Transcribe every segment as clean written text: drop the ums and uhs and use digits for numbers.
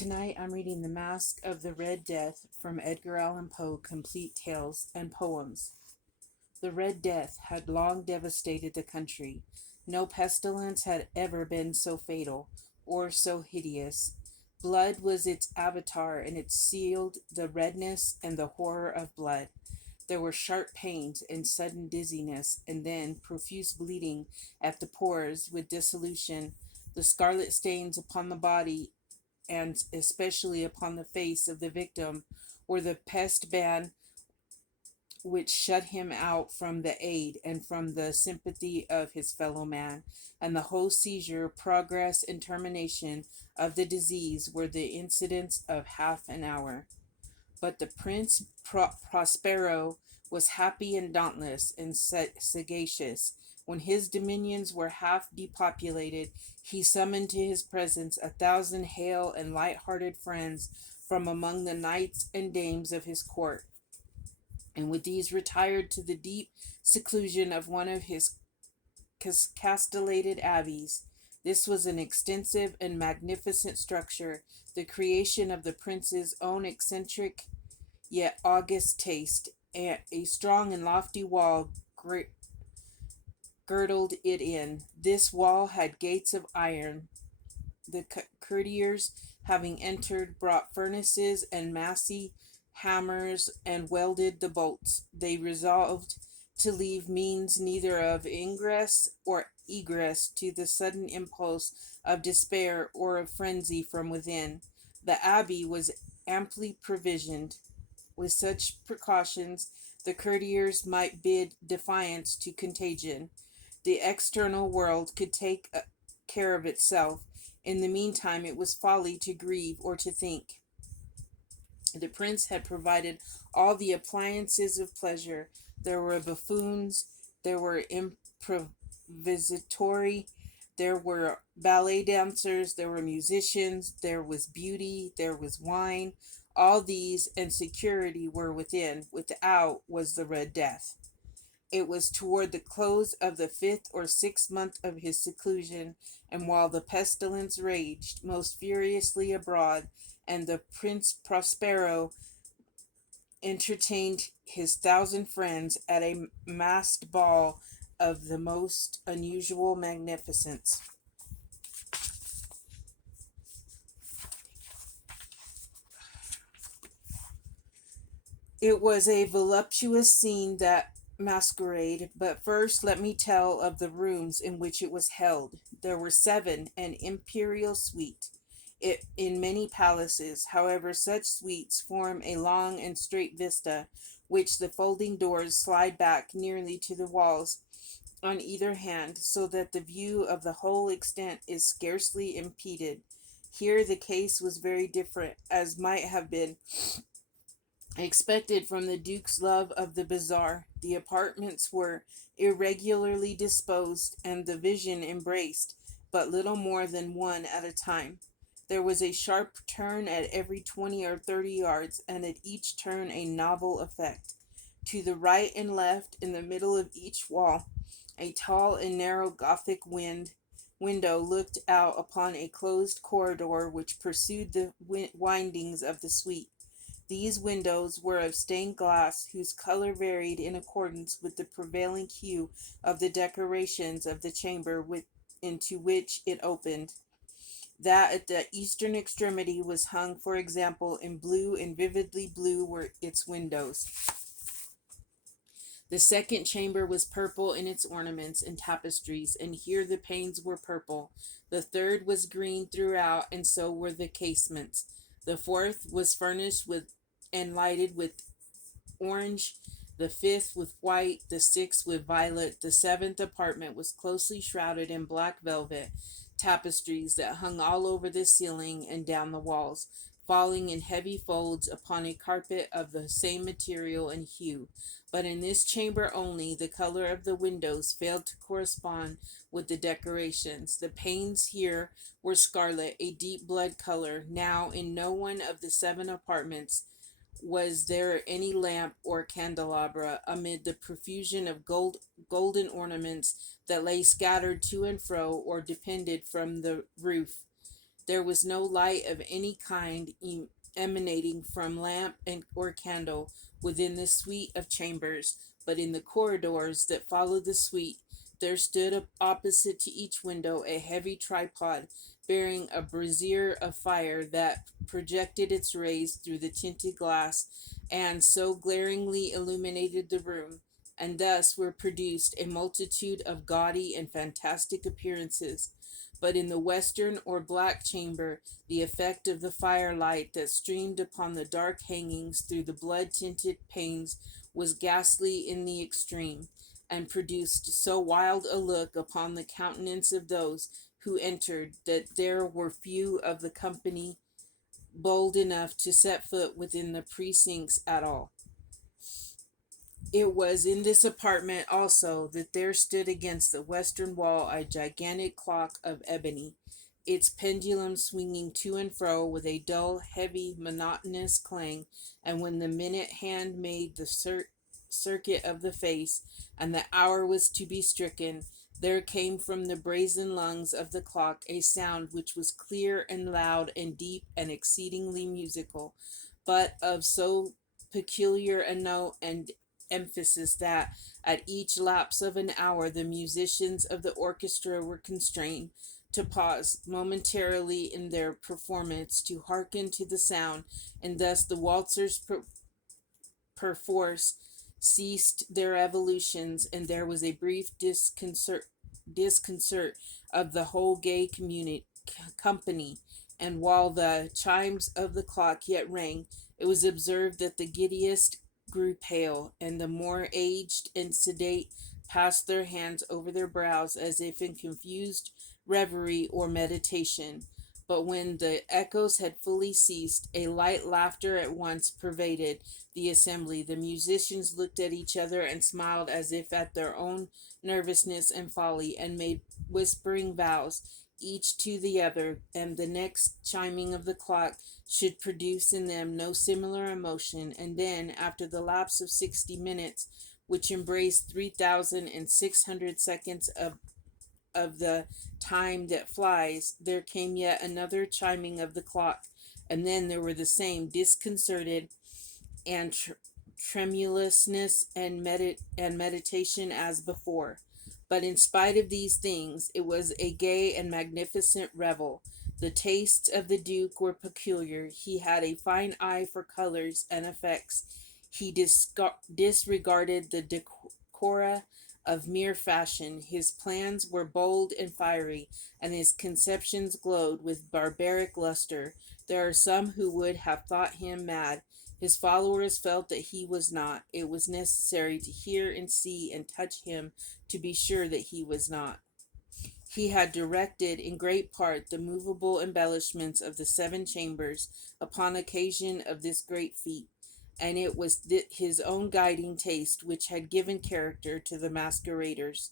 Tonight I'm reading The Mask of the Red Death from Edgar Allan Poe, Complete Tales and Poems. The Red Death had long devastated the country. No pestilence had ever been so fatal or so hideous. Blood was its avatar, and it sealed the redness and the horror of blood. There were sharp pains and sudden dizziness, and then profuse bleeding at the pores with dissolution. The scarlet stains upon the body and especially upon the face of the victim were the pest ban which shut him out from the aid and from the sympathy of his fellow man, and the whole seizure, progress, and termination of the disease were the incidents of half an hour. But the Prince Prospero was happy and dauntless and sagacious. When his dominions were half depopulated, he summoned to his presence 1,000 hale and light-hearted friends from among the knights and dames of his court, and with these retired to the deep seclusion of one of his castellated abbeys. This was an extensive and magnificent structure, the creation of the prince's own eccentric yet august taste. A strong and lofty wall girdled it in. This wall had gates of iron. The courtiers, having entered, brought furnaces and massy hammers and welded the bolts. They resolved to leave means neither of ingress or egress to the sudden impulse of despair or of frenzy from within. The abbey was amply provisioned. With such precautions, the courtiers might bid defiance to contagion. The external world could take care of itself. In the meantime, it was folly to grieve or to think. The prince had provided all the appliances of pleasure. There were buffoons, there were improvisatori, there were ballet dancers, there were musicians, there was beauty, there was wine. All these and security were within. Without was the Red Death. It was toward the close of the 5th or 6th month of his seclusion, and while the pestilence raged most furiously abroad, and the Prince Prospero entertained his 1,000 friends at a masked ball of the most unusual magnificence. It was a voluptuous scene, that masquerade, but first let me tell of the rooms in which it was held. There were 7, an imperial suite. In many palaces, however, such suites form a long and straight vista, which the folding doors slide back nearly to the walls on either hand, so that the view of the whole extent is scarcely impeded. Here the case was very different, as might have been expected from the Duke's love of the bizarre. The apartments were irregularly disposed, and the vision embraced but little more than one at a time. There was a sharp turn at every 20 or 30 yards, and at each turn a novel effect. To the right and left, in the middle of each wall, a tall and narrow Gothic window looked out upon a closed corridor which pursued the windings of the suite. These windows were of stained glass, whose color varied in accordance with the prevailing hue of the decorations of the chamber into which it opened. That at the eastern extremity was hung, for example, in blue, and vividly blue were its windows. The second chamber was purple in its ornaments and tapestries, and here the panes were purple. The third was green throughout, and so were the casements. The fourth was furnished with and lighted with orange, the fifth with white, the sixth with violet. The seventh apartment was closely shrouded in black velvet tapestries that hung all over the ceiling and down the walls, falling in heavy folds upon a carpet of the same material and hue. But in this chamber only, the color of the windows failed to correspond with the decorations. The panes here were scarlet, a deep blood color. Now, in no one of the 7 apartments was there any lamp or candelabra amid the profusion of golden ornaments that lay scattered to and fro or depended from the roof. There was no light of any kind emanating from lamp or candle within the suite of chambers, but in the corridors that followed the suite there stood up opposite to each window a heavy tripod bearing a brazier of fire that projected its rays through the tinted glass and so glaringly illuminated the room, and thus were produced a multitude of gaudy and fantastic appearances. But in the western or black chamber, the effect of the firelight that streamed upon the dark hangings through the blood tinted panes was ghastly in the extreme, and produced so wild a look upon the countenance of those who entered that there were few of the company bold enough to set foot within the precincts at all. It was in this apartment also that there stood against the western wall a gigantic clock of ebony, its pendulum swinging to and fro with a dull, heavy, monotonous clang, and when the minute hand made the circuit of the face, and the hour was to be stricken, there came from the brazen lungs of the clock a sound which was clear and loud and deep and exceedingly musical, but of so peculiar a note and emphasis that at each lapse of an hour the musicians of the orchestra were constrained to pause momentarily in their performance to hearken to the sound, and thus the waltzers perforce ceased their evolutions, and there was a brief disconcert of the whole gay company. And while the chimes of the clock yet rang, it was observed that the giddiest grew pale, and the more aged and sedate passed their hands over their brows as if in confused reverie or meditation. But when the echoes had fully ceased, a light laughter at once pervaded the assembly. The musicians looked at each other and smiled as if at their own nervousness and folly, and made whispering vows, each to the other, and the next chiming of the clock should produce in them no similar emotion. And then, after the lapse of 60 minutes, which embraced 3,600 seconds of the time that flies, there came yet another chiming of the clock, and then there were the same disconcerted and tremulousness and meditation as before. But in spite of these things, it was a gay and magnificent revel. The tastes of the Duke were peculiar. He had a fine eye for colors and effects. He disregarded the decora of mere fashion. His plans were bold and fiery, and his conceptions glowed with barbaric luster. There are some who would have thought him mad. His followers felt that he was not. It was necessary to hear and see and touch him to be sure that he was not. He had directed in great part the movable embellishments of the seven chambers upon occasion of this great feat, and it was his own guiding taste which had given character to the masqueraders.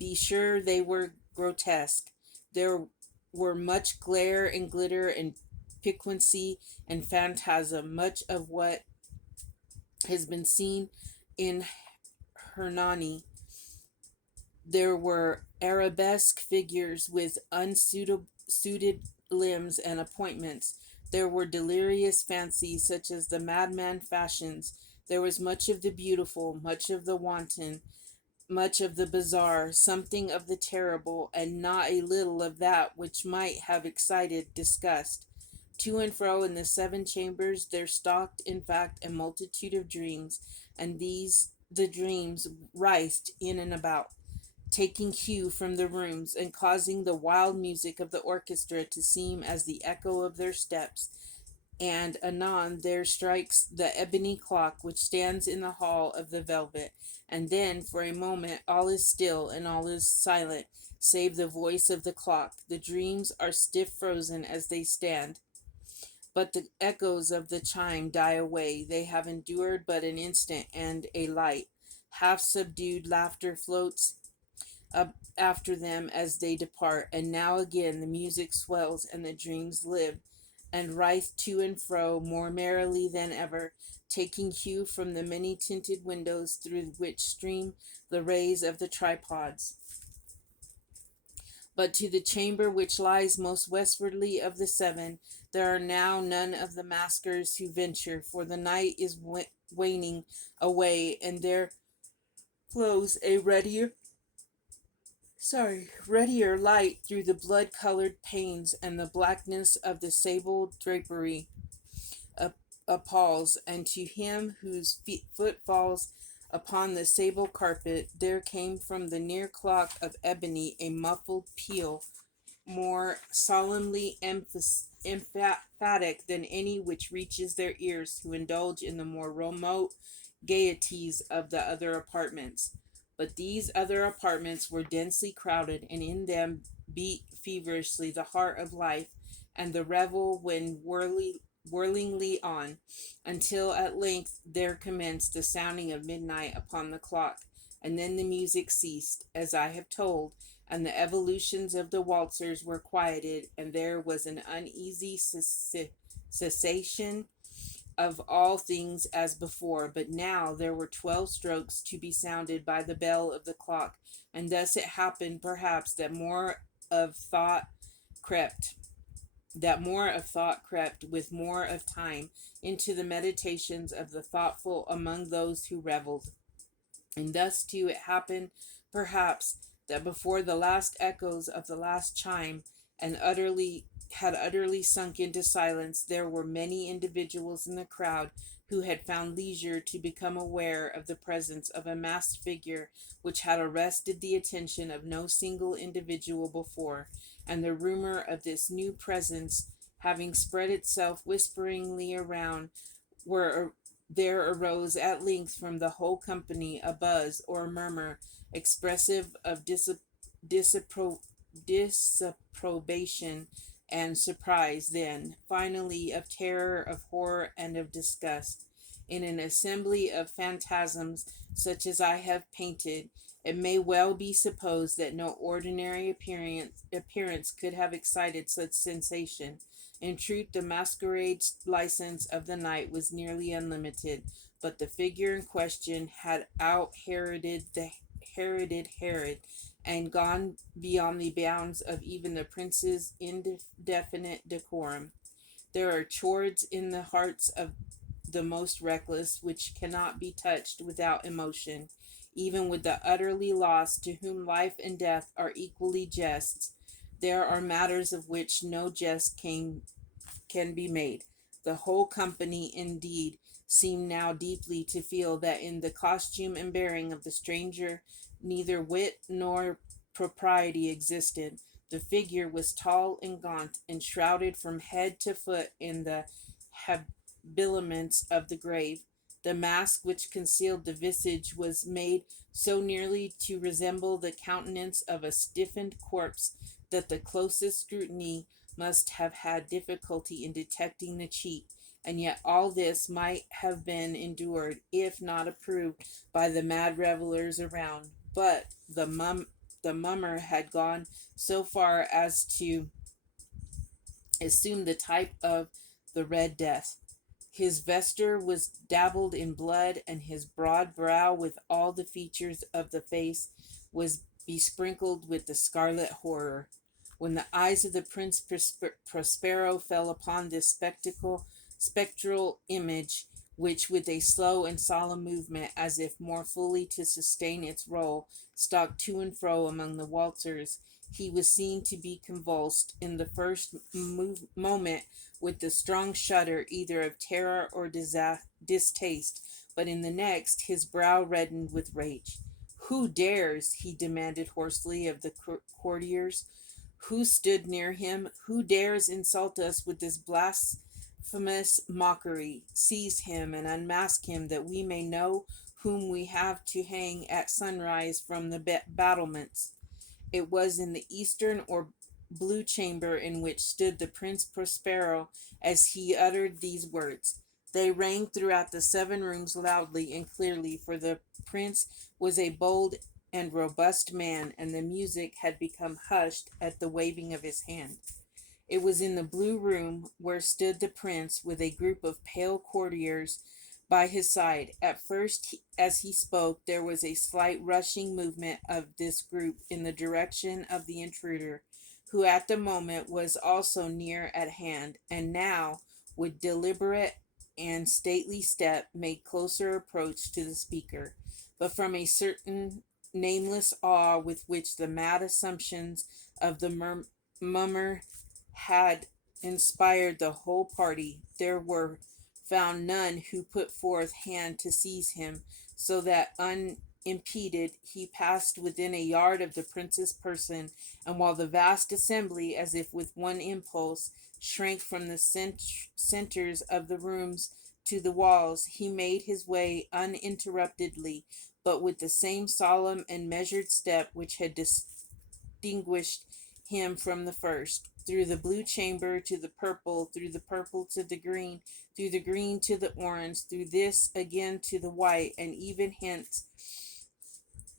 Be sure they were grotesque. There were much glare and glitter and piquancy and phantasm, much of what has been seen in Hernani. There were arabesque figures with unsuited limbs and appointments. There were delirious fancies such as the madman fashions. There was much of the beautiful, much of the wanton, much of the bizarre, something of the terrible, and not a little of that which might have excited disgust. To and fro in the seven chambers there stalked, in fact, a multitude of dreams, and these the dreams writhed in and about, taking cue from the rooms, and causing the wild music of the orchestra to seem as the echo of their steps. And anon there strikes the ebony clock which stands in the hall of the velvet, and then for a moment all is still and all is silent, save the voice of the clock. The dreams are stiff frozen as they stand, but the echoes of the chime die away. They have endured but an instant, and a light, half subdued laughter floats up after them as they depart, and now again the music swells and the dreams live and writhe to and fro more merrily than ever, taking hue from the many tinted windows through which stream the rays of the tripods. But to the chamber which lies most westwardly of the seven, there are now none of the maskers who venture, for the night is waning away, and there flows a readier light through the blood-colored panes, and the blackness of the sable drapery appalls, and to him whose foot falls upon the sable carpet, there came from the near clock of ebony a muffled peal, more solemnly emphatic than any which reaches their ears who indulge in the more remote gaieties of the other apartments. But these other apartments were densely crowded, and in them beat feverishly the heart of life, and the revel went whirlingly on, until at length there commenced the sounding of midnight upon the clock, and then the music ceased, as I have told, and the evolutions of the waltzers were quieted, and there was an uneasy cessation of all things as before. But now there were 12 strokes to be sounded by the bell of the clock, and thus it happened perhaps of thought crept that more of thought crept with more of time into the meditations of the thoughtful among those who reveled. And thus too it happened, perhaps, that before the last echoes of the last chime and utterly sunk into silence, there were many individuals in the crowd who had found leisure to become aware of the presence of a masked figure which had arrested the attention of no single individual before, and the rumor of this new presence having spread itself whisperingly around, were there arose at length from the whole company a buzz or a murmur expressive of disapprobation and surprise, then, finally, of terror, of horror, and of disgust. In an assembly of phantasms such as I have painted, it may well be supposed that no ordinary appearance could have excited such sensation. In truth, the masquerade license of the night was nearly unlimited, but the figure in question had Heroded Herod, and gone beyond the bounds of even the prince's indefinite decorum. There are chords in the hearts of the most reckless which cannot be touched without emotion, even with the utterly lost, to whom life and death are equally jests. There are matters of which no jest can be made. The whole company, indeed, seemed now deeply to feel that in the costume and bearing of the stranger neither wit nor propriety existed. The figure was tall and gaunt, and shrouded from head to foot in the habiliments of the grave. The mask which concealed the visage was made so nearly to resemble the countenance of a stiffened corpse that the closest scrutiny must have had difficulty in detecting the cheat, and yet all this might have been endured, if not approved, by the mad revelers around. But the mummer had gone so far as to assume the type of the Red Death. His vesture was dabbled in blood, and his broad brow, with all the features of the face, was besprinkled with the scarlet horror. When the eyes of the Prince Prospero fell upon this spectral image, which with a slow and solemn movement, as if more fully to sustain its role, stalked to and fro among the waltzers, he was seen to be convulsed in the first moment with the strong shudder either of terror or distaste, but in the next his brow reddened with rage. "Who dares," he demanded hoarsely of the courtiers, who stood near him, "who dares insult us with this blasphemous mockery? Seize him and unmask him, that we may know whom we have to hang at sunrise from the battlements." It was in the eastern or blue chamber in which stood the Prince Prospero as he uttered these words. They rang throughout the 7 rooms loudly and clearly, for the prince was a bold and robust man, and the music had become hushed at the waving of his hand. It was in the blue room where stood the prince with a group of pale courtiers by his side. At first, as he spoke, there was a slight rushing movement of this group in the direction of the intruder, who at the moment was also near at hand, and now, with deliberate and stately step, made closer approach to the speaker. But from a certain nameless awe with which the mad assumptions of the mummer had inspired the whole party, there were found none who put forth hand to seize him, so that unimpeded he passed within a yard of the prince's person, and while the vast assembly, as if with one impulse, shrank from the centers of the rooms to the walls, he made his way uninterruptedly, but with the same solemn and measured step which had distinguished him from the first, through the blue chamber to the purple, through the purple to the green, through the green to the orange, through this again to the white, and even hence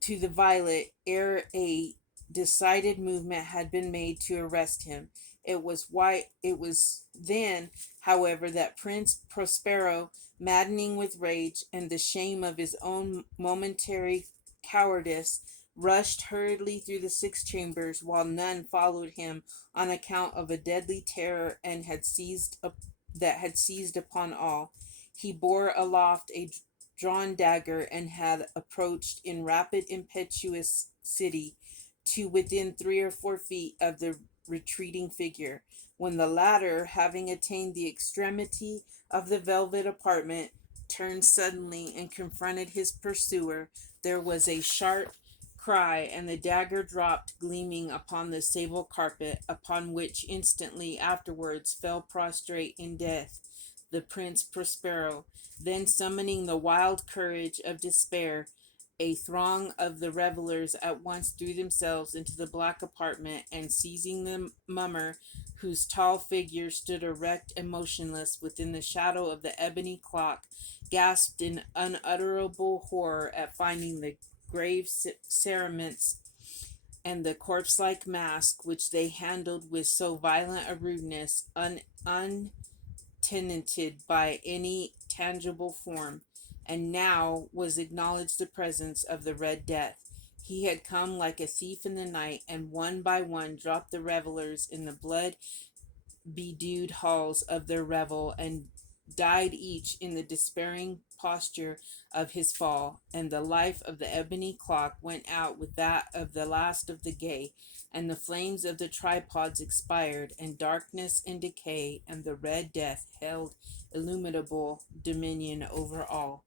to the violet, ere a decided movement had been made to arrest him. It was then, however, that Prince Prospero, maddening with rage and the shame of his own momentary cowardice, rushed hurriedly through the six chambers, while none followed him on account of a deadly terror and that had seized upon all. He bore aloft a drawn dagger and had approached in rapid impetuosity to within 3 or 4 feet of the retreating figure, when the latter, having attained the extremity of the velvet apartment, turned suddenly and confronted his pursuer. There was a sharp cry, and the dagger dropped gleaming upon the sable carpet, upon which instantly afterwards fell prostrate in death the Prince Prospero. Then, summoning the wild courage of despair, a throng of the revelers at once threw themselves into the black apartment, and seizing the mummer, whose tall figure stood erect and motionless within the shadow of the ebony clock, gasped in unutterable horror at finding the grave cerements and the corpse-like mask which they handled with so violent a rudeness untenanted by any tangible form. And now was acknowledged the presence of the Red Death. He had come like a thief in the night, and one by one dropped the revelers in the blood bedewed halls of their revel, and died each in the despairing posture of his fall. And the life of the ebony clock went out with that of the last of the gay, and the flames of the tripods expired, and darkness and decay and the Red Death held illimitable dominion over all.